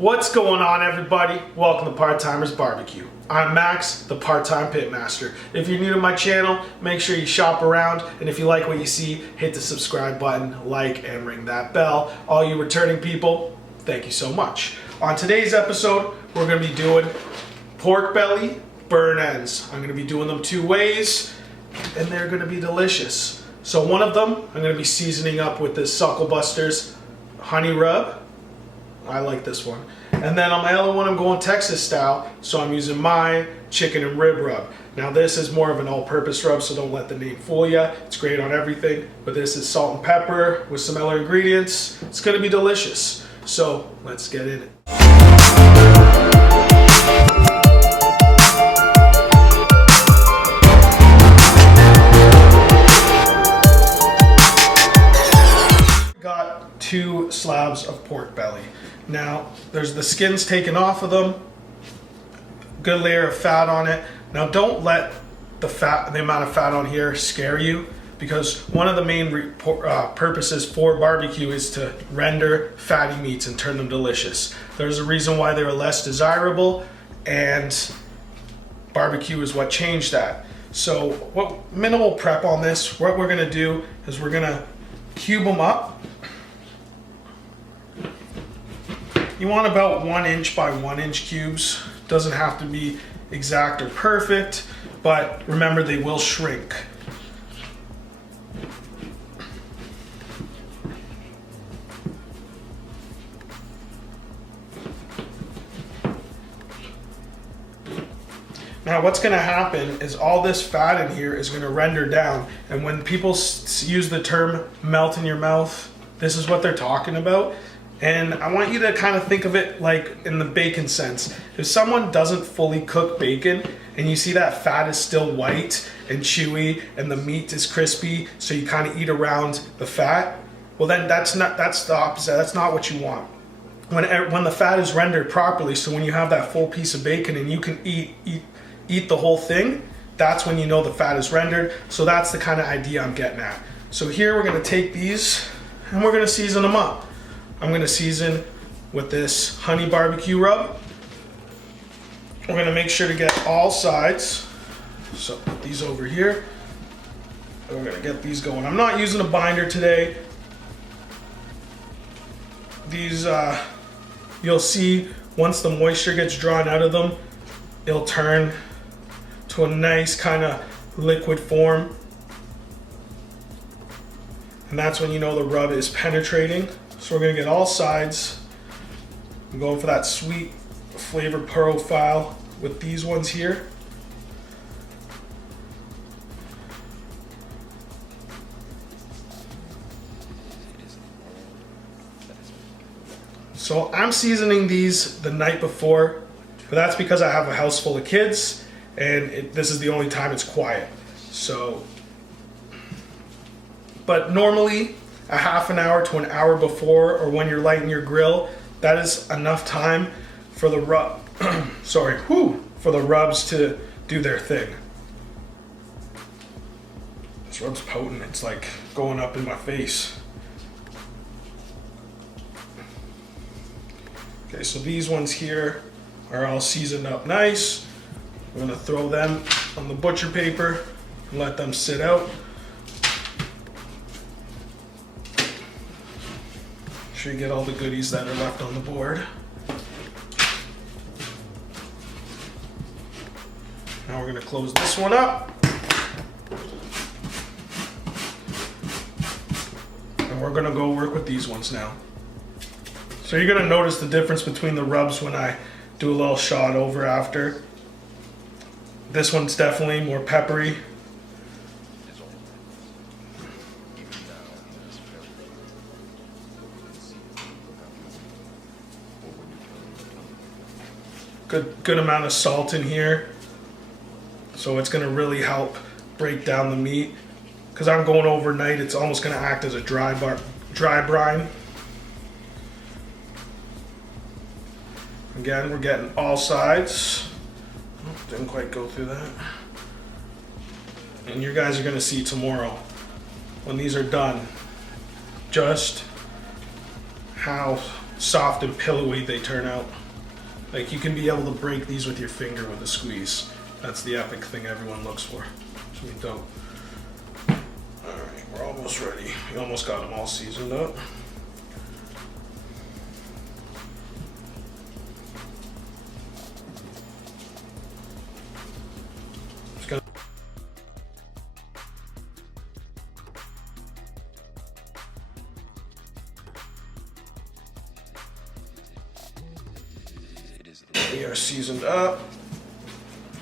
What's going on, everybody? Welcome to Part-Timers Barbecue. I'm Max, the part-time pitmaster. If you're new to my channel, make sure you shop around, and if you like what you see, hit the subscribe button, like, and ring that bell. All you returning people, thank you so much. On today's episode, we're going to be doing pork belly burn ends. I'm going to be doing them two ways, and they're going to be delicious. So one of them, I'm going to be seasoning up with this Sucklebusters Honey Rub. I like this one. And then on my other one, I'm going Texas style, so I'm using my chicken and rib rub. Now this is more of an all-purpose rub, so don't let the name fool you. It's great on everything, but this is salt and pepper with some other ingredients. It's gonna be delicious. So let's get in it. Got 2 slabs of pork belly. Now, there's the skins taken off of them, good layer of fat on it. Now, don't let the amount of fat on here scare you, because one of the main purposes for barbecue is to render fatty meats and turn them delicious. There's a reason why they're less desirable, and barbecue is what changed that. So, what minimal prep on this, what we're gonna do is we're gonna cube them up. You want about 1 inch by 1 inch cubes. Doesn't have to be exact or perfect, but remember, they will shrink. Now what's going to happen is all this fat in here is going to render down, and when people use the term melt in your mouth, this is what they're talking about. And I want you to kind of think of it like in the bacon sense. If someone doesn't fully cook bacon and you see that fat is still white and chewy and the meat is crispy, so you kind of eat around the fat, well then that's the opposite. That's not what you want. When the fat is rendered properly, so when you have that full piece of bacon and you can eat the whole thing, that's when you know the fat is rendered. So that's the kind of idea I'm getting at. So here we're gonna take these and we're gonna season them up. I'm going to season with this honey barbecue rub. We're going to make sure to get all sides. So put these over here. And we're going to get these going. I'm not using a binder today. These, you'll see once the moisture gets drawn out of them, it'll turn to a nice kind of liquid form. And that's when you know the rub is penetrating. So we're going to get all sides. I'm going for that sweet flavor profile with these ones here. So I'm seasoning these the night before, but that's because I have a house full of kids and this is the only time it's quiet. So, but normally, a half an hour to an hour before, or when you're lighting your grill, that is enough time for the rub. For the rubs to do their thing. This rub's potent. It's like going up in my face. Okay, so these ones here are all seasoned up nice. I'm gonna throw them on the butcher paper and let them sit out. Sure you get all the goodies that are left on the board. Now we're going to close this one up. And we're going to go work with these ones now. So you're going to notice the difference between the rubs when I do a little shot over after. This one's definitely more peppery. Good amount of salt in here, so it's going to really help break down the meat. Because I'm going overnight, it's almost going to act as a dry brine. Again, we're getting all sides. Oh, didn't quite go through that. And you guys are going to see tomorrow when these are done just how soft and pillowy they turn out. Like, you can be able to break these with your finger with a squeeze. That's the epic thing everyone looks for. It's really dope. Alright, we're almost ready. We almost got them all seasoned up. They are seasoned up.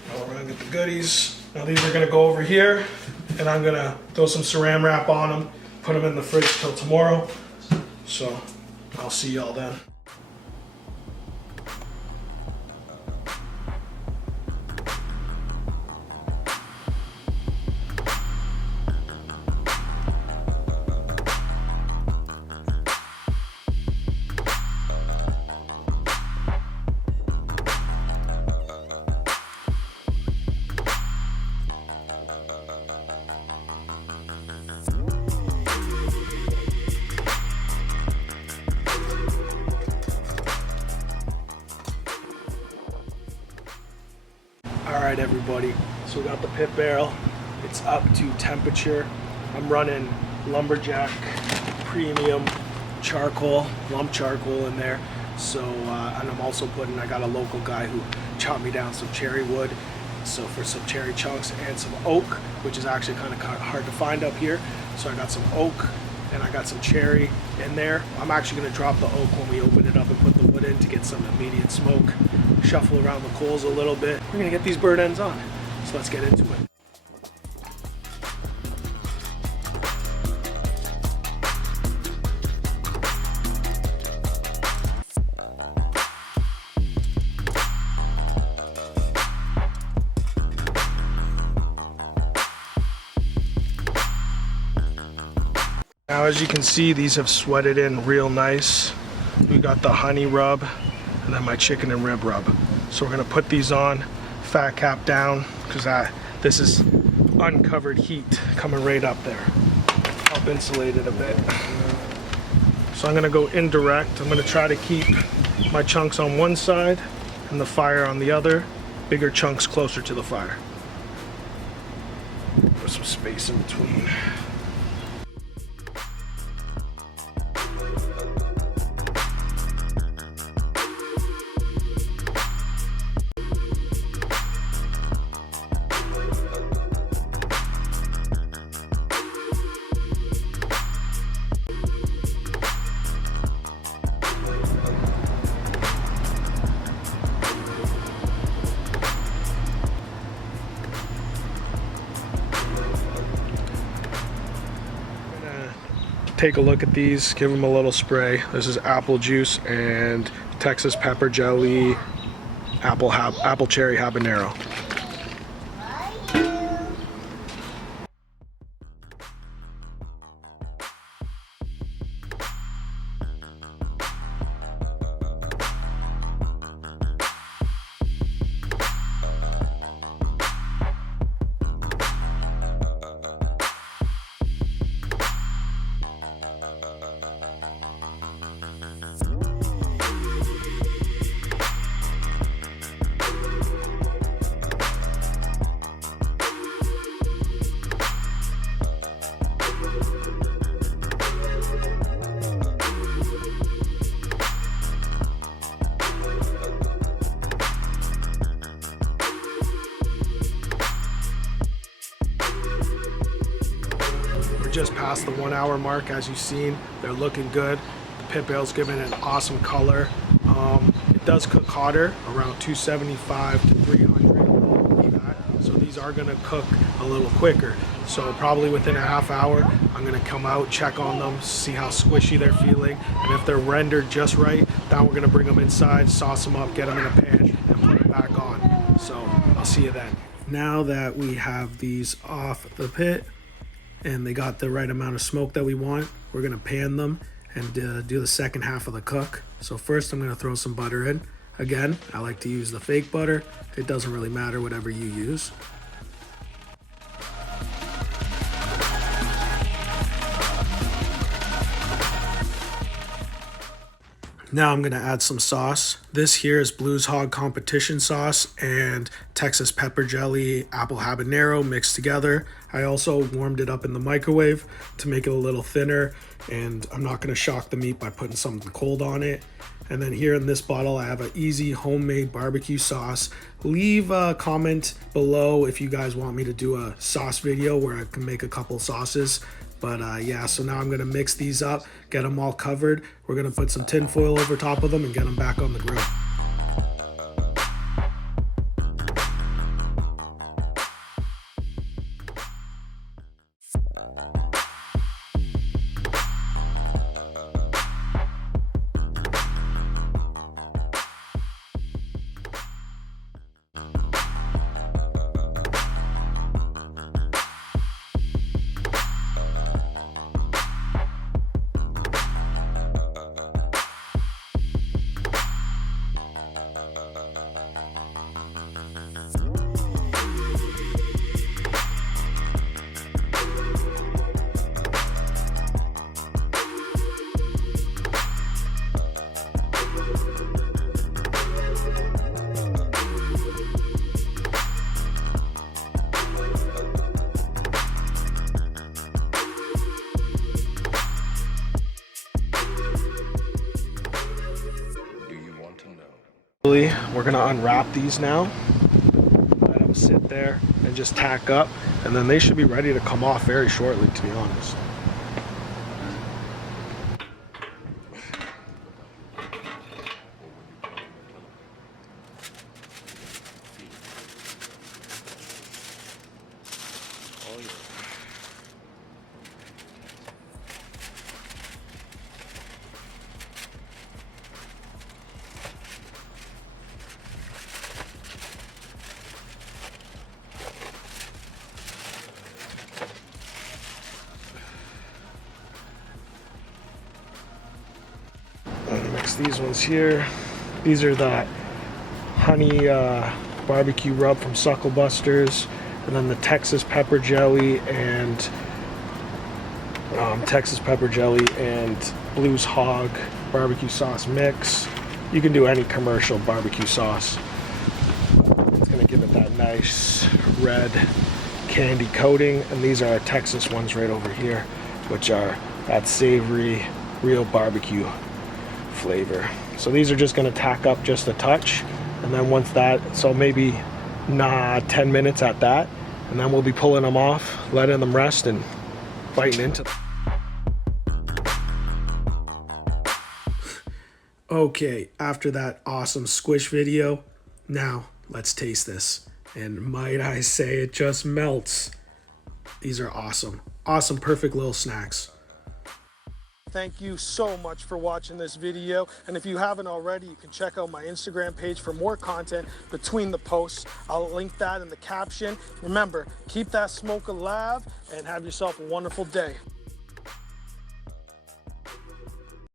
Now we're gonna get the goodies. Now these are gonna go over here, and I'm gonna throw some saran wrap on them, put them in the fridge till tomorrow. So I'll see y'all then. Alright everybody, so we got the pit barrel. It's up to temperature. I'm running lumberjack premium charcoal, lump charcoal in there. So, and I'm also I got a local guy who chopped me down some cherry wood. So for some cherry chunks and some oak, which is actually kind of hard to find up here. So I got some oak and I got some cherry in there. I'm actually gonna drop the oak when we open it up and put the wood in to get some immediate smoke. Shuffle around the coals a little bit. We're gonna get these bird ends on. So let's get into it. Now as you can see, these have sweated in real nice. We got the honey rub and then my chicken and rib rub. So we're gonna put these on, fat cap down, because this is uncovered heat coming right up there. Help insulate it a bit. So I'm gonna go indirect. I'm gonna try to keep my chunks on one side and the fire on the other, bigger chunks closer to the fire. Put some space in between. Take a look at these, give them a little spray. This is apple juice and Texas pepper jelly, apple cherry habanero. Just past the 1 hour mark, as you've seen. They're looking good. The pit barrel's giving an awesome color. It does cook hotter, around 275 to 300. So these are gonna cook a little quicker. So probably within a half hour, I'm gonna come out, check on them, see how squishy they're feeling. And if they're rendered just right, then we're gonna bring them inside, sauce them up, get them in a pan, and put them back on. So I'll see you then. Now that we have these off the pit, and they got the right amount of smoke that we want, we're gonna pan them and do the second half of the cook. So first I'm gonna throw some butter in. Again, I like to use the fake butter. It doesn't really matter, whatever you use. Now I'm going to add some sauce. This here is Blues Hog competition sauce and Texas pepper jelly, apple habanero mixed together. I also warmed it up in the microwave to make it a little thinner, and I'm not going to shock the meat by putting something cold on it. And then here in this bottle, I have an easy homemade barbecue sauce. Leave a comment below if you guys want me to do a sauce video where I can make a couple sauces. But yeah, so now I'm gonna mix these up, get them all covered. We're gonna put some tin foil over top of them and get them back on the grill. We're gonna unwrap these now, let them sit there and just tack up, and then they should be ready to come off very shortly, to be honest. Mix these ones here. These are the honey barbecue rub from Sucklebusters, and then the Texas pepper jelly and Blues Hog barbecue sauce mix. You can do any commercial barbecue sauce. It's gonna give it that nice red candy coating, and these are our Texas ones right over here, which are that savory real barbecue flavor. So these are just going to tack up just a touch, and then once that, so maybe 10 minutes at that, and then we'll be pulling them off, letting them rest, and biting into them. Okay, after that awesome squish video, now let's taste this, and might I say it just melts. These are awesome, perfect little snacks. Thank you so much for watching this video, and if you haven't already, you can check out my Instagram page for more content between the posts. I'll link that in the caption. Remember, keep that smoke alive and have yourself a wonderful day.